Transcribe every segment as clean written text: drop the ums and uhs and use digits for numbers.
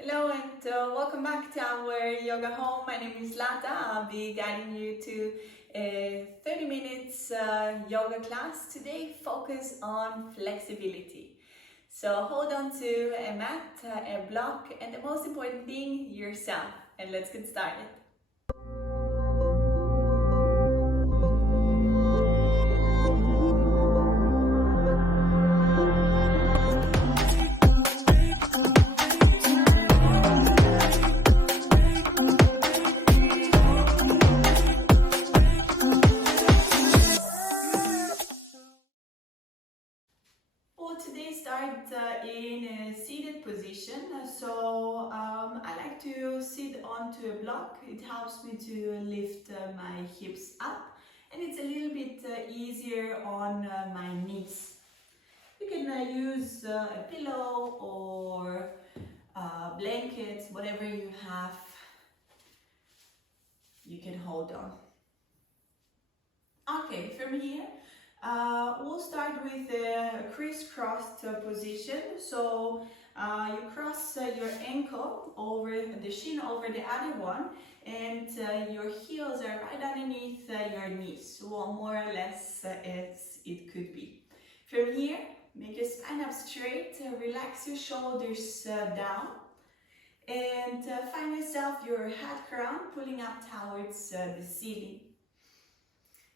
Hello and welcome back to our yoga home. My name is Zlata. I'll be guiding you to a 30 minutes yoga class. Today, focus on flexibility. So hold on to a mat, a block, and the most important thing, yourself. And let's get started. For today, start in a seated position. I like to sit onto a block. It helps me to lift my hips up, and it's a little bit easier on my knees. You can use a pillow or blankets, whatever you have, you can hold on. Okay, from here, we'll start with a crisscrossed position. So you cross your ankle over the shin over the other one, and your heels are right underneath your knees, well, more or less as it could be. From here, make your spine up straight, relax your shoulders down, and find yourself your head crown pulling up towards the ceiling.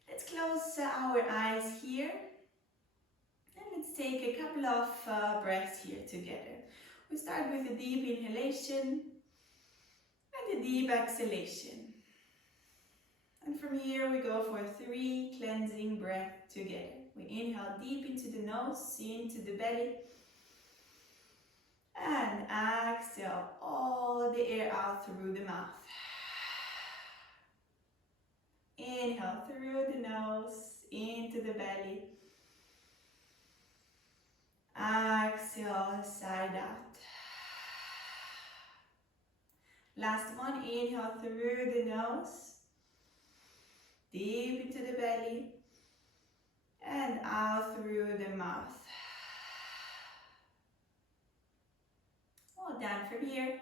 Let's close our eyes here, and let's take a couple of breaths here together. We start with a deep inhalation and a deep exhalation. And from here we go for 3 cleansing breaths together. We inhale deep into the nose, into the belly, and exhale all the air out through the mouth. Inhale through the nose, into the belly. Exhale, side out. Last one, inhale through the nose, deep into the belly, and out through the mouth. All done. From here,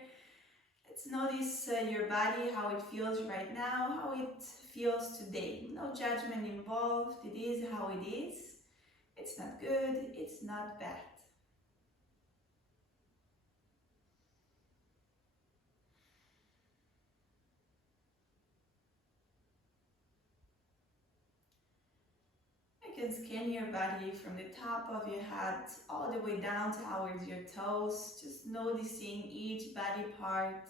let's notice your body, how it feels right now, how it feels today. No judgment involved. It is how it is. It's not good, it's not bad. You can scan your body from the top of your head all the way down towards your toes, just noticing each body part.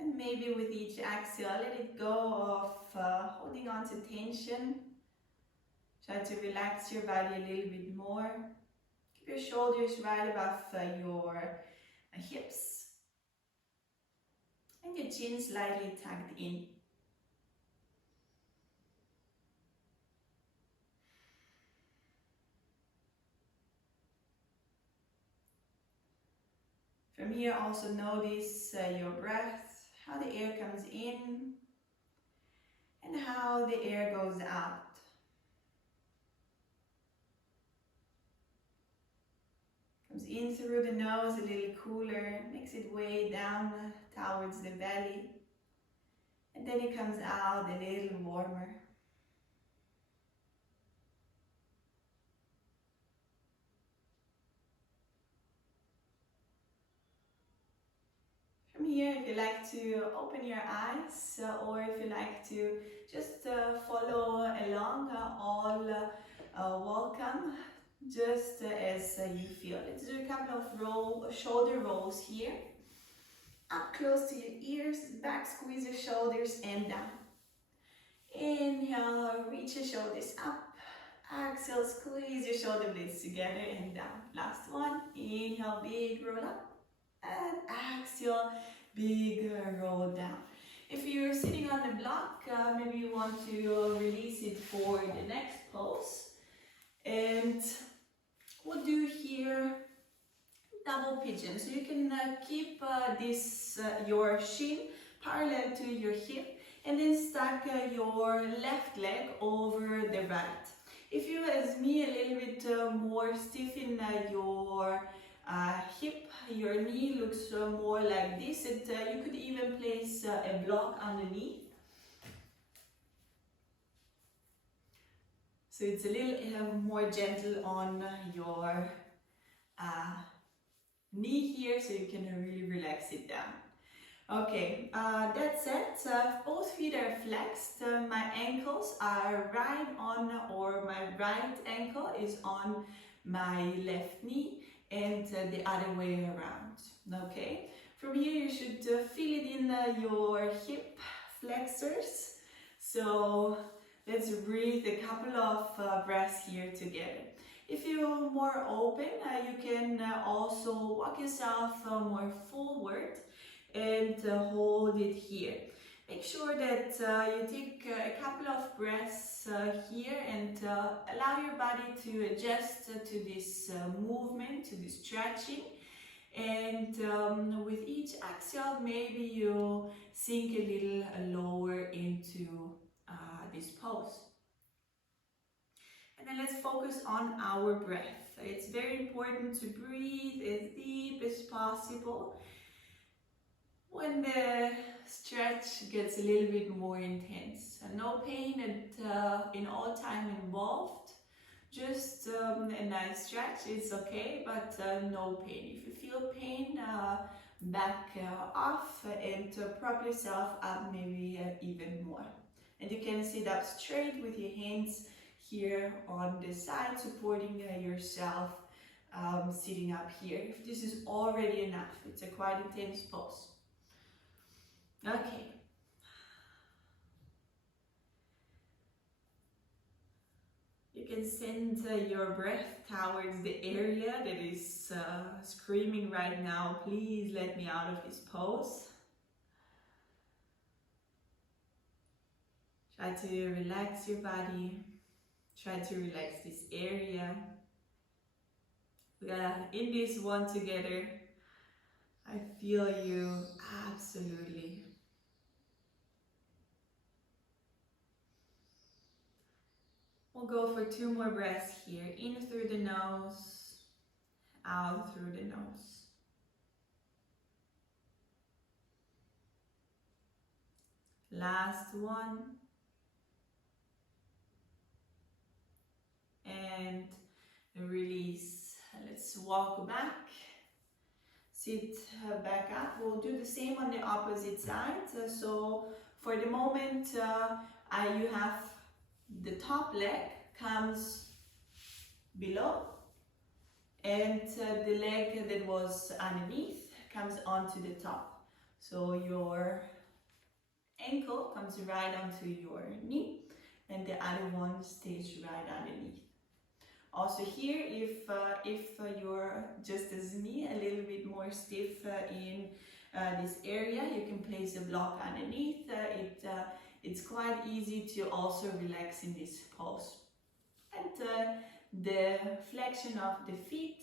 And maybe with each exhale, let it go of holding on to tension. Try to relax your body a little bit more. Keep your shoulders right above your hips. And your chin slightly tucked in. From here, also notice your breath, how the air comes in and how the air goes out. Comes in through the nose a little cooler, makes its way down towards the belly, and then it comes out a little warmer. From here, if you like to open your eyes, or if you like to just follow along, all welcome, just as you feel. Let's do a couple of shoulder rolls here. Up close to your ears, back squeeze your shoulders and down. Inhale, reach your shoulders up. Exhale, squeeze your shoulder blades together and down. Last one, inhale, big roll up. And exhale, big roll down. If you're sitting on the block, maybe you want to release it for the next pose. And we'll do here double pigeon. So you can keep your shin parallel to your hip, and then stack your left leg over the right. If you, as me, a little bit more stiffen your hip, your knee looks more like this, and you could even place a block underneath. So it's a little more gentle on your uh, knee here, so you can really relax it down. Okay, that's it. Both feet are flexed. My ankles are right on, or my right ankle is on my left knee, and the other way around. Okay, from here you should feel it in your hip flexors. So let's breathe a couple of breaths here together. If you're more open, you can also walk yourself more forward and hold it here. Make sure that you take a couple of breaths here and allow your body to adjust to this movement, to this stretching. And with each exhale, maybe you sink a little lower into this pose. And then let's focus on our breath. It's very important to breathe as deep as possible. When the stretch gets a little bit more intense, no pain in all time involved, just a nice stretch, it's okay, but no pain. If you feel pain, back off and prop yourself up maybe even more. And you can sit up straight with your hands here on the side, supporting yourself, sitting up here. If this is already enough, it's a quite intense pose. Okay. You can send your breath towards the area that is screaming right now, please let me out of this pose. Try to relax your body. Try to relax this area. We are in this one together. I feel you absolutely. We'll go for 2 more breaths here. In through the nose, out through the nose. Last one. And release. Let's walk back. Sit back up. We'll do the same on the opposite side. So for the moment, you have the top leg comes below, and the leg that was underneath comes onto the top. So your ankle comes right onto your knee, and the other one stays right underneath. Also here, if you're just as me, a little bit more stiff in this area, you can place a block underneath. It's quite easy to also relax in this pose. And the flexion of the feet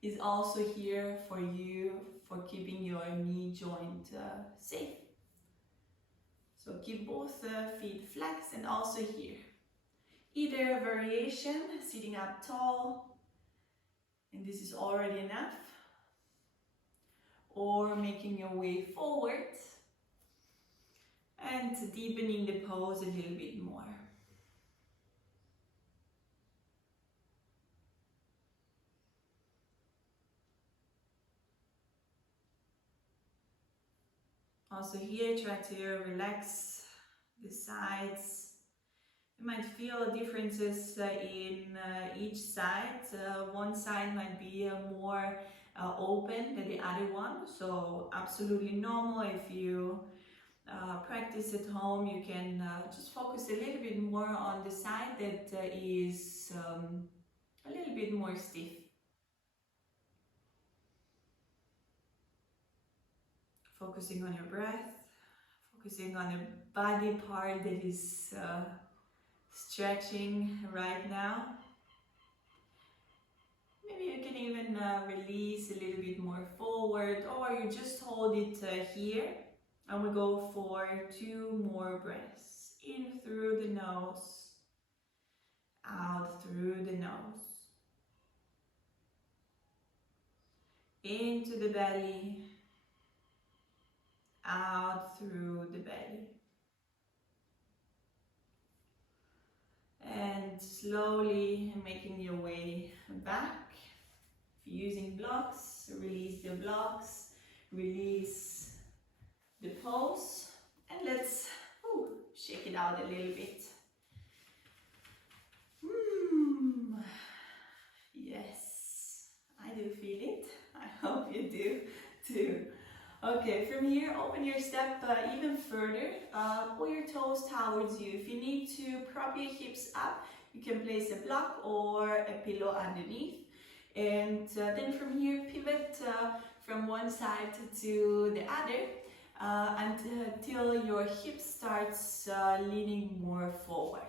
is also here for you, for keeping your knee joint safe. So keep both feet flexed, and also here. Either variation, sitting up tall, and this is already enough, or making your way forward and deepening the pose a little bit more. Also here, try to relax the sides. You might feel differences in each side. One side might be more open than the other one, so absolutely normal. If you practice at home, you can just focus a little bit more on the side that is a little bit more stiff. Focusing on your breath, focusing on the body part that is stretching right now. Maybe you can even release a little bit more forward, or you just hold it here, and we go for 2 more breaths. In through the nose, out through the nose, into the belly, out through the belly. And slowly making your way back. If you're using blocks, release the blocks, release the pose, and let's shake it out a little bit. Yes, I do feel it. I hope you do too. Okay, from here, open your step even further. Pull your toes towards you. If you need to prop your hips up, you can place a block or a pillow underneath. And then from here, pivot from one side to the other until your hip starts leaning more forward.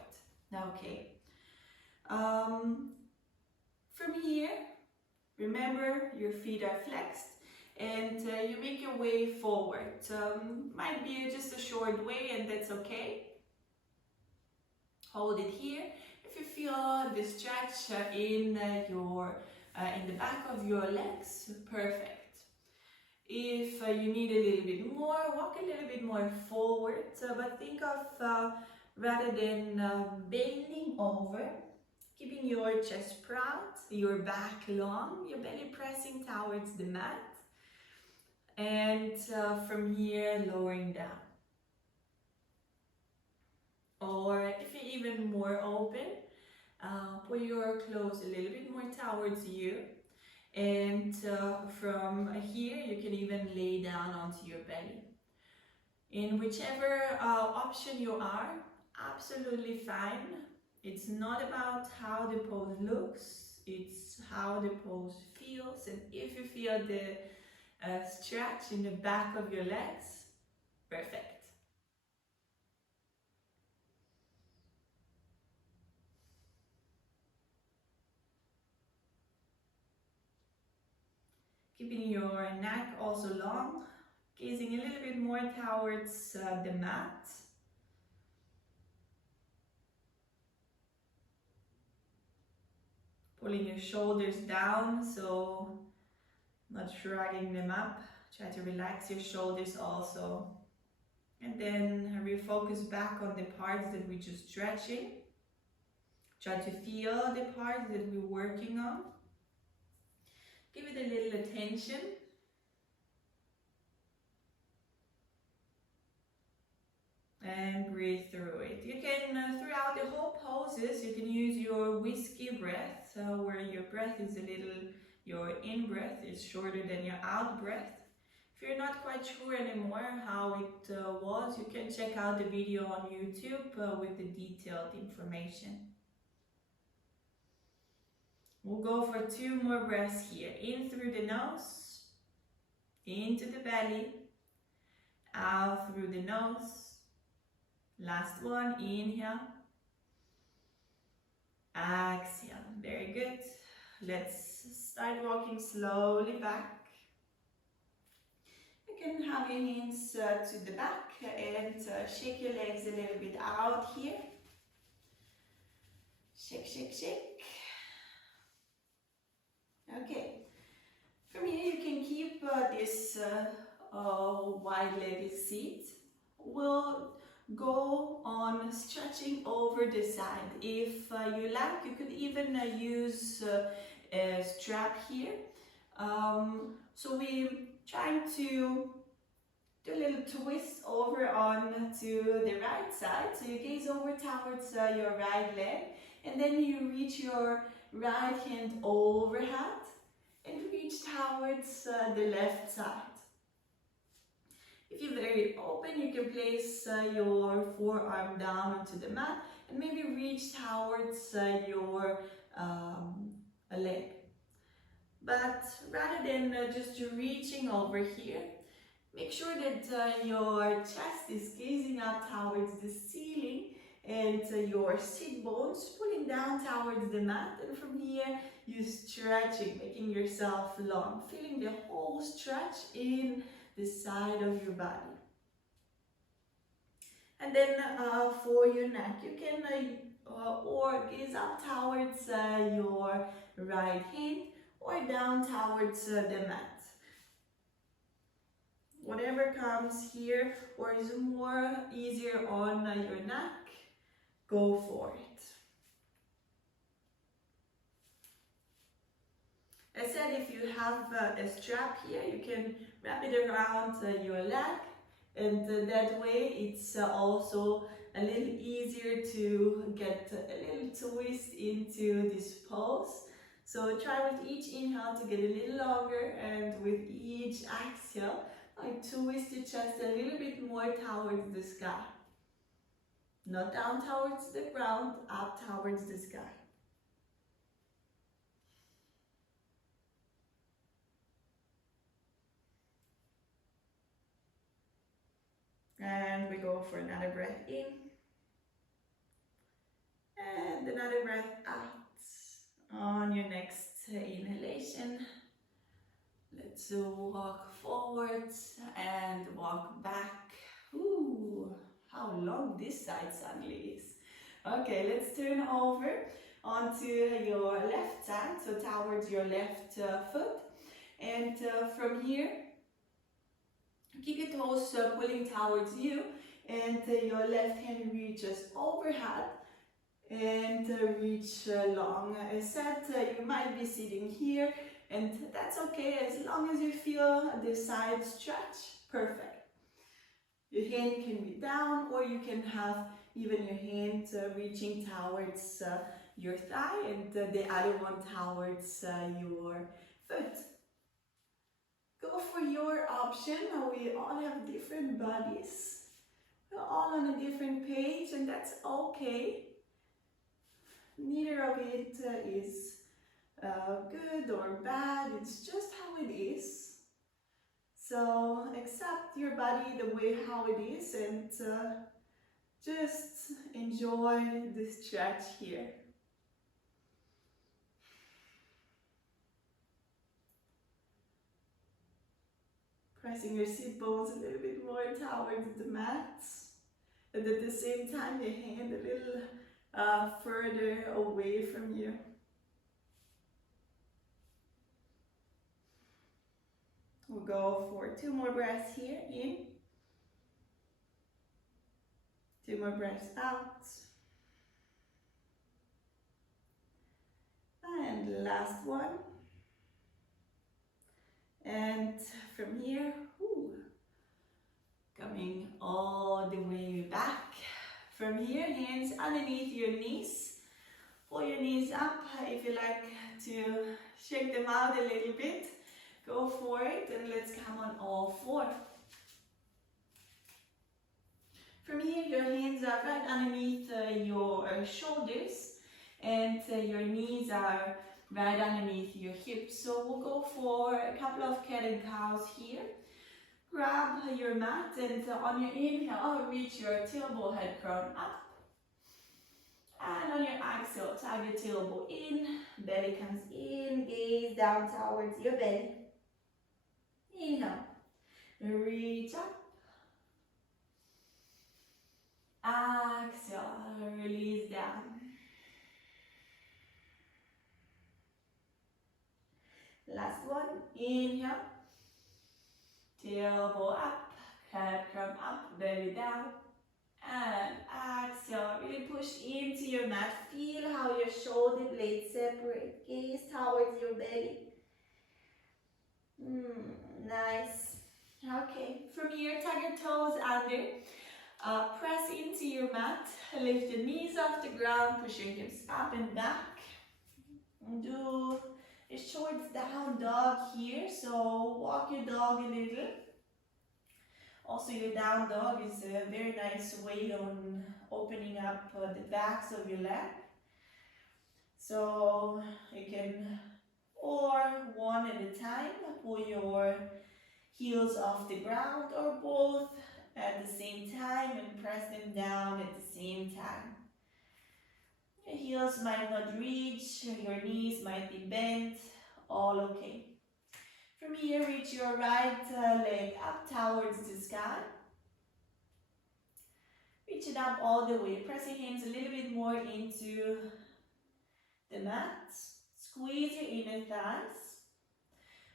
Okay. From here, remember your feet are flexed and you make your way forward. Might be just a short way and that's okay. Hold it here. If you feel the stretch in the back of your legs, perfect. If you need a little bit more, walk a little bit more forward, but think of rather than bending over, keeping your chest proud, your back long, your belly pressing towards the mat, and from here lowering down. Or if you're even more open, pull your clothes a little bit more towards you, and from here you can even lay down onto your belly. In whichever option you are, absolutely fine. It's not about how the pose looks, it's how the pose feels, and if you feel the stretch in the back of your legs, perfect. Keeping your neck also long, gazing a little bit more towards the mat. Pulling your shoulders down, so not shrugging them up. Try to relax your shoulders also. And then refocus back on the parts that we're just stretching. Try to feel the parts that we're working on. Give it a little attention. And breathe through it. You can, throughout the whole poses, you can use your whiskey breath, where your breath is a little, your in-breath is shorter than your out-breath. If you're not quite sure anymore how it was, you can check out the video on YouTube with the detailed information. We'll go for 2 more breaths here. In through the nose, into the belly, out through the nose. Last one, inhale, exhale. Very good. Let's start walking slowly back. You can have your hands to the back and shake your legs a little bit out here. Shake, shake, shake. Okay. From here you can keep this wide-legged seat. We'll go on stretching over the side. If you like, you could even use a strap here. So we're trying to do a little twist over on to the right side. So you gaze over towards your right leg, and then you reach your right hand overhead and reach towards the left side. If you're very open, you can place your forearm down onto the mat and maybe reach towards your leg. But rather than just reaching over here, make sure that your chest is gazing up towards the ceiling and your sit bones pulling down towards the mat. And from here, you're stretching, making yourself long, feeling the whole stretch in the side of your body. And then for your neck, you can or gaze up towards your right hand or down towards the mat. Whatever comes here or is more easier on your neck, go for it. As said, if you have a strap here, you can wrap it around your leg, and that way it's also a little easier to get a little twist into this pose. So try with each inhale to get a little longer, and with each exhale, twist your chest a little bit more towards the sky. Not down towards the ground, up towards the sky. And we go for another breath in. And another breath out. On your next inhalation, let's walk forwards and walk back. Ooh, how long this side suddenly is. Okay, let's turn over onto your left side, so towards your left foot. And from here, keep your toes pulling towards you, and your left hand reaches overhead and reach long. As said, you might be sitting here, and that's okay as long as you feel the side stretch. Perfect. Your hand can be down, or you can have even your hand reaching towards your thigh, and the other one towards your foot. Go for your option. We all have different bodies. We're all on a different page, and that's okay. Neither of it is good or bad. It's just how it is. So accept your body the way how it is, and just enjoy the stretch here. Pressing your sit bones a little bit more towards the mat, and at the same time your hand a little further away from you. We'll go for 2 more breaths here, in. 2 more breaths out. And last one. And from here, coming all the way back. From here, hands underneath your knees. Pull your knees up. If you like to shake them out a little bit, go for it, and let's come on all 4. From here, your hands are right underneath your shoulders, and your knees are right underneath your hips. So we'll go for a couple of cat and cows here. Grab your mat, and on your inhale, reach your tailbone, head crown up. And on your exhale, tug your tailbone in, belly comes in, gaze down towards your belly. Inhale, reach up. Exhale, release down. Last one, inhale, tailbone up, head crown up, belly down. And exhale, really push into your mat. Feel how your shoulder blades separate. Gaze towards your belly. Nice. Okay, from here, tuck your toes under. Press into your mat. Lift your knees off the ground. Push your hips up and back. Do a short down dog here. So walk your dog a little. Also, your down dog is a very nice way on opening up the backs of your leg. So you can, or one at a time, pull your heels off the ground, or both at the same time and press them down at the same time. Your heels might not reach, your knees might be bent, all okay. From here, reach your right leg up towards the sky. Reach it up all the way. Press your hands a little bit more into the mat. Squeeze your inner thighs.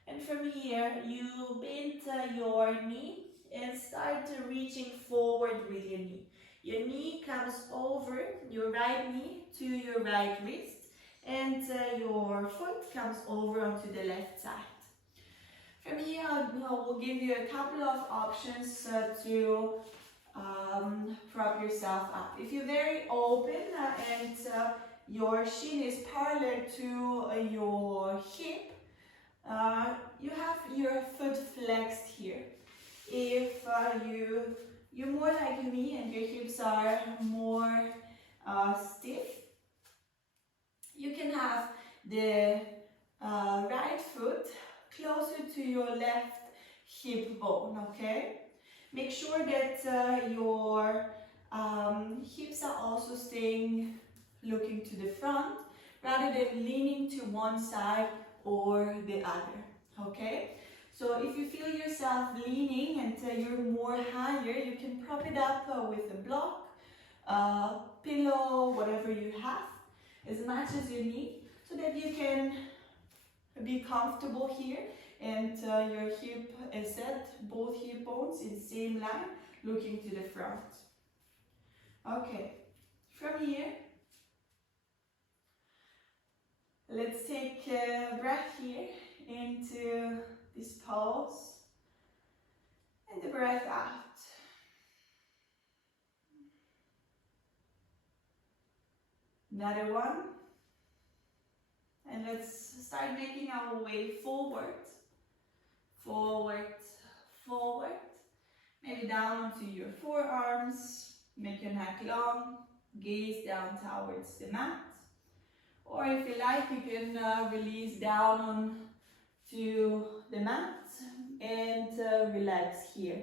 And from here, you bend your knee and start reaching forward with your knee. Your knee comes over your right knee to your right wrist, and your foot comes over onto the left side. From here, I will give you a couple of options to prop yourself up. If you're very open and your shin is parallel to your hip, you have your foot flexed here. If you're more like me and your hips are more stiff, you can have the right foot closer to your left hip bone, okay? Make sure that your hips are also staying looking to the front rather than leaning to one side or the other, okay? So if you feel yourself leaning and you're more higher, you can prop it up with a block, pillow, whatever you have, as much as you need, so that you can be comfortable here and your hip is set, both hip bones in the same line, looking to the front. Okay, from here, let's take a breath here into this pose and the breath out. Another one. And let's start making our way forward, forward, forward. Maybe down onto your forearms, make your neck long, gaze down towards the mat. Or if you like, you can release down on to the mat and relax here.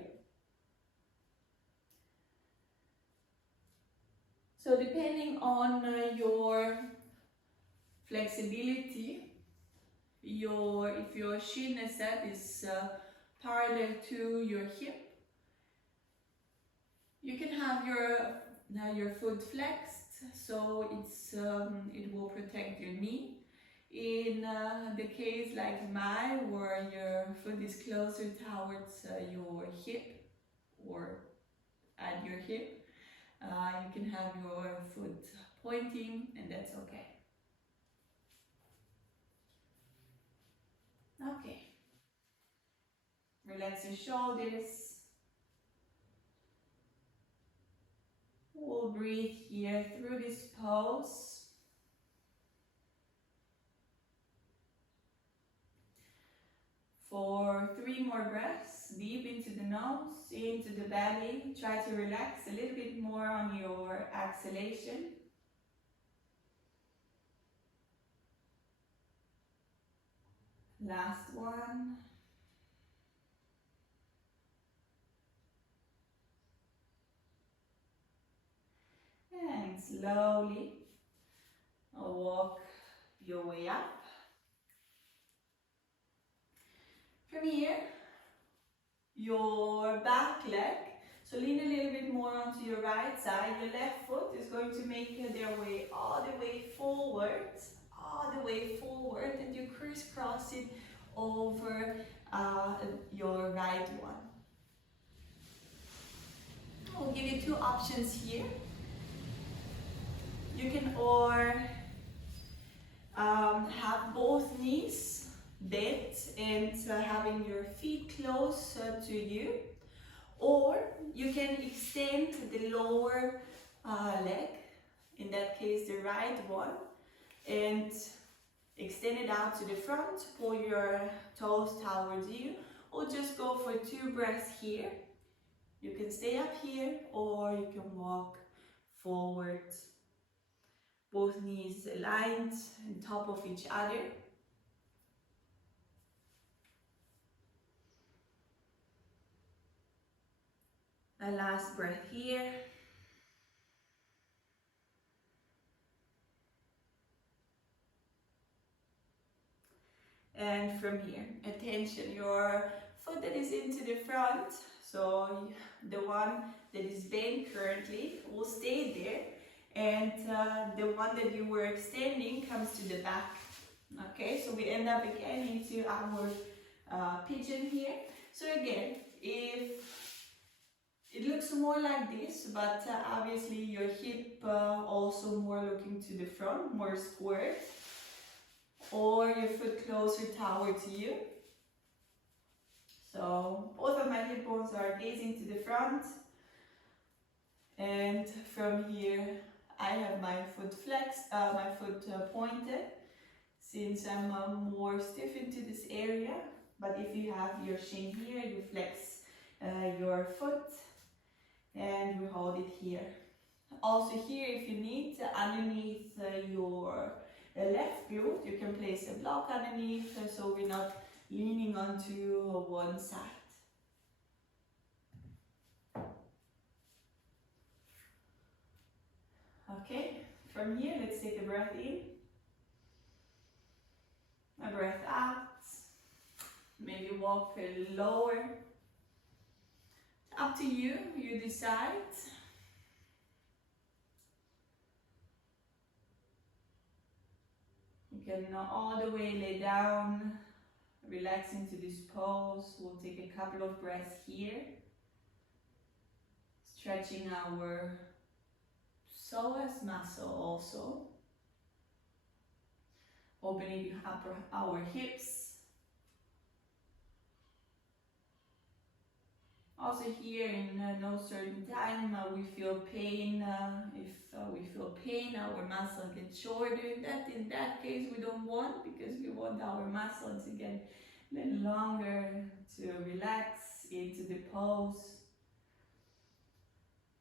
So depending on your flexibility, if your shin set is parallel to your hip, you can have your foot flexed, so it will protect your knee. In the case like mine, where your foot is closer towards your hip or at your hip, you can have your foot pointing, and that's okay. Okay. Relax your shoulders. We'll breathe here through this pose. For 3 more breaths, deep into the nose, into the belly. Try to relax a little bit more on your exhalation. Last one. And slowly walk your way up. From here, your back leg, so lean a little bit more onto your right side. Your left foot is going to make their way all the way forward, and you crisscross it over your right one. I'll give you 2 options here. You can have both knees bent and having your feet close to you, or you can extend the lower leg, in that case the right one, and extend it out to the front, pull your toes towards you, or just go for 2 breaths here. You can stay up here or you can walk forward, both knees aligned on top of each other. A last breath here. And from here, attention, your foot that is into the front, so the one that is bent currently will stay there, and the one that you were extending comes to the back. Okay, so we end up again into our pigeon here. So again, if it looks more like this, but obviously your hip also more looking to the front, more squared, or your foot closer towards you. So both of my hip bones are gazing to the front, and from here I have my foot flexed, my foot pointed, since I'm more stiff into this area. But if you have your shin here, you flex your foot and we hold it here. Also here, if you need, underneath your left glute, you can place a block underneath, so we're not leaning onto one side. Okay, from here, let's take a breath in, a breath out. Maybe walk a little lower. Up to you, you decide. You can all the way lay down, relax into this pose. We'll take a couple of breaths here, stretching our psoas muscle also, opening up our hips. Also here, in no certain time, we feel pain. If we feel pain, our muscle gets shorter. In that case, we don't want, because we want our muscle to get a little longer, to relax into the pose,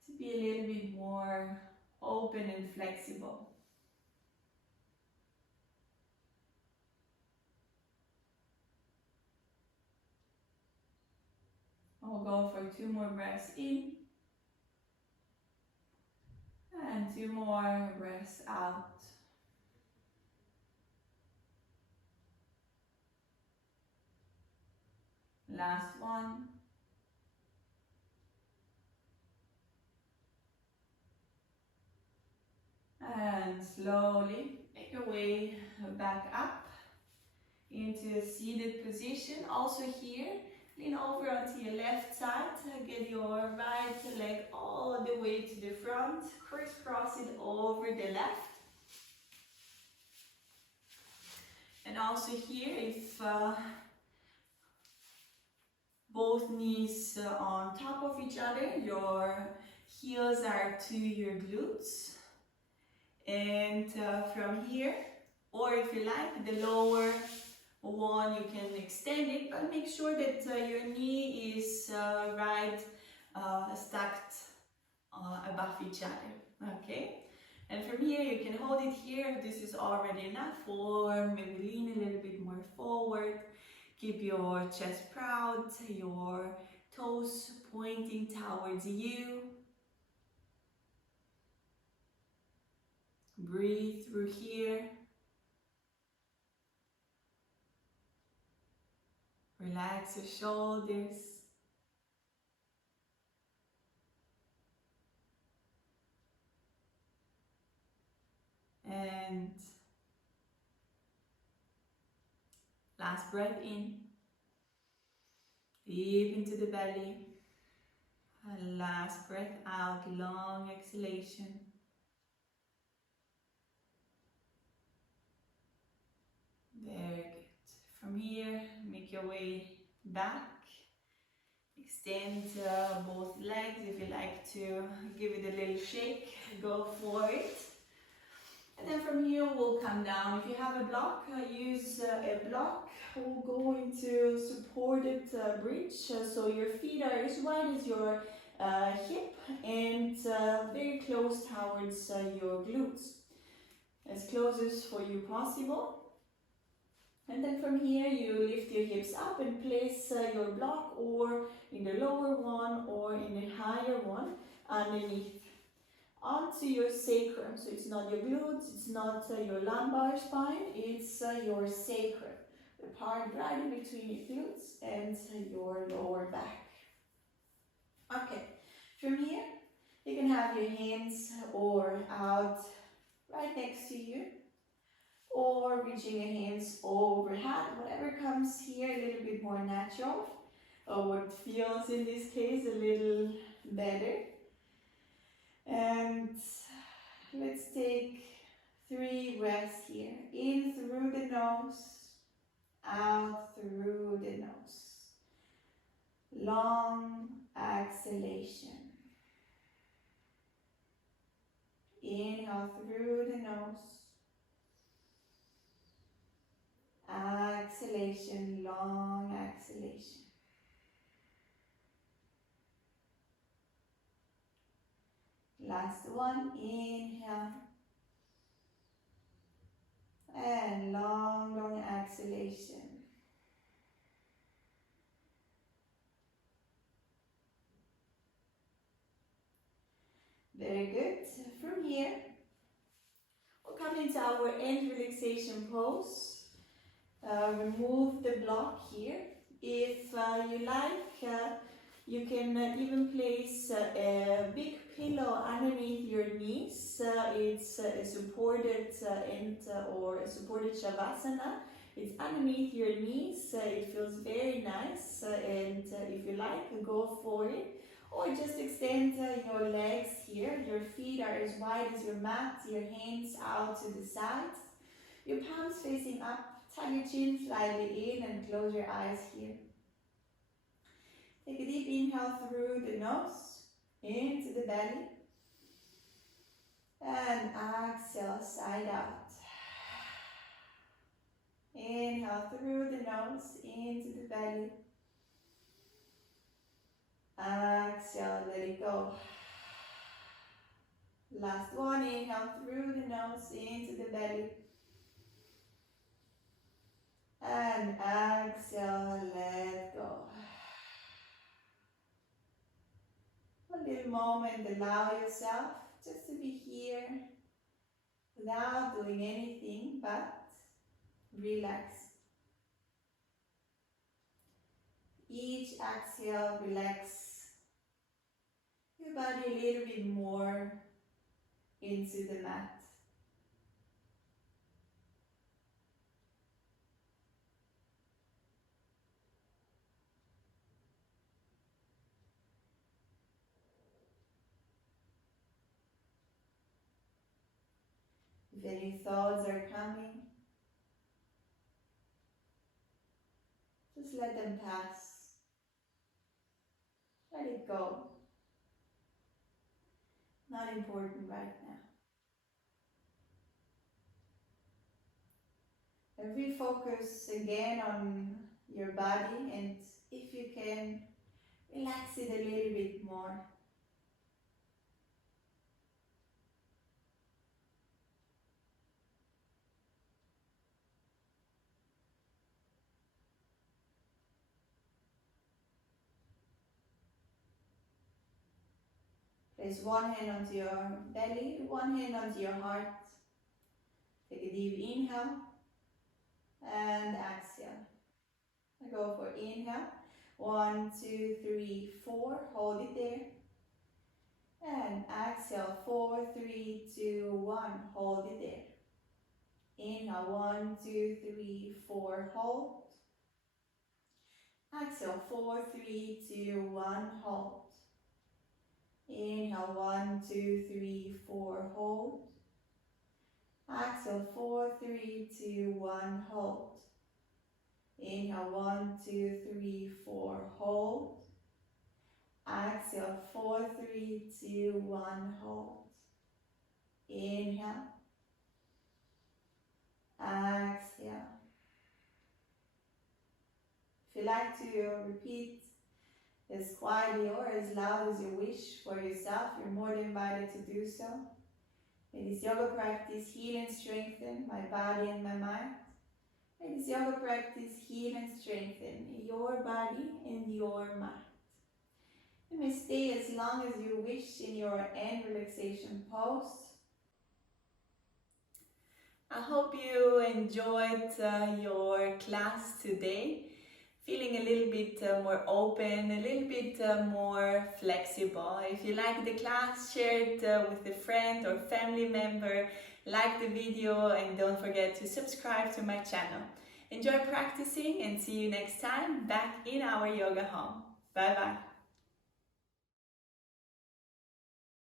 to be a little bit more open and flexible. We'll go for 2 more breaths in and 2 more breaths out. Last one. And slowly make your way back up into a seated position. Also here, lean over onto your left side, get your right leg all the way to the front, crisscross it over the left. And also here, if both knees on top of each other, your heels are to your glutes. And from here, or if you like, the lower one, you can extend it, but make sure that your knee is right stacked above each other. Okay, and from here you can hold it here. This is already enough, or maybe lean a little bit more forward. Keep your chest proud, your toes pointing towards you. Breathe through here. Relax your shoulders. And last breath in. Deep into the belly. And last breath out, long exhalation. Very good. From here, make your way back. Extend both legs. If you like to give it a little shake, go for it. And then from here, we'll come down. If you have a block, use a block. We'll go into supported bridge. So your feet are as wide as your hip and very close towards your glutes. As close as for you possible. And then from here, you lift your hips up and place your block or in the lower one or in the higher one underneath. Onto your sacrum. So it's not your glutes, it's not your lumbar spine, it's your sacrum. the part right in between your glutes and your lower back. Okay, from here, you can have your hands or out right next to you, or reaching your hands overhead, whatever comes here a little bit more natural, or what feels in this case a little better. And let's take 3 breaths here. In through the nose, out through the nose. Long exhalation. Inhale through the nose. Exhalation, long exhalation. Last one, inhale. And long, long exhalation. Very good. From here, we'll come into our end relaxation pose. Remove the block here. If you like, you can even place a big pillow underneath your knees. It's a supported end or a supported shavasana. It's underneath your knees. It feels very nice, and if you like, go for it. Or just extend your legs here. Your feet are as wide as your mat. Your hands out to the sides. Your palms facing up. Tuck your chin slightly in and close your eyes here. Take a deep inhale through the nose, into the belly. And exhale, side out. Inhale through the nose, into the belly. Exhale, let it go. Last one, inhale through the nose, into the belly. And exhale, let go. A little moment, allow yourself just to be here without doing anything but relax. Each exhale, relax your body a little bit more into the mat. If any thoughts are coming, just let them pass. Let it go. Not important right now. And refocus again on your body, and if you can, relax it a little bit more. Place one hand onto your belly, one hand onto your heart. Take a deep inhale and exhale. I go for inhale. 1, 2, 3, 4. Hold it there. And exhale. 4, 3, 2, 1. Hold it there. Inhale. 1, 2, 3, 4. Hold. Exhale. 4, 3, 2, 1. Hold. Inhale. 1, 2, 3, 4. Hold. Exhale. 4, 3, 2, 1. Hold. Inhale. 1, 2, 3, 4. Hold. Exhale. 4, 3, 2, 1. Hold. Inhale. Exhale. If you like to repeat as quietly or as loud as you wish for yourself, you're more than invited to do so. May this yoga practice heal and strengthen my body and my mind. May this yoga practice heal and strengthen your body and your mind. You may stay as long as you wish in your end relaxation pose. I hope you enjoyed your class today, feeling a little bit more open, a little bit more flexible. If you like the class, share it with a friend or family member, like the video, and don't forget to subscribe to my channel. Enjoy practicing and see you next time back in our yoga home. Bye bye.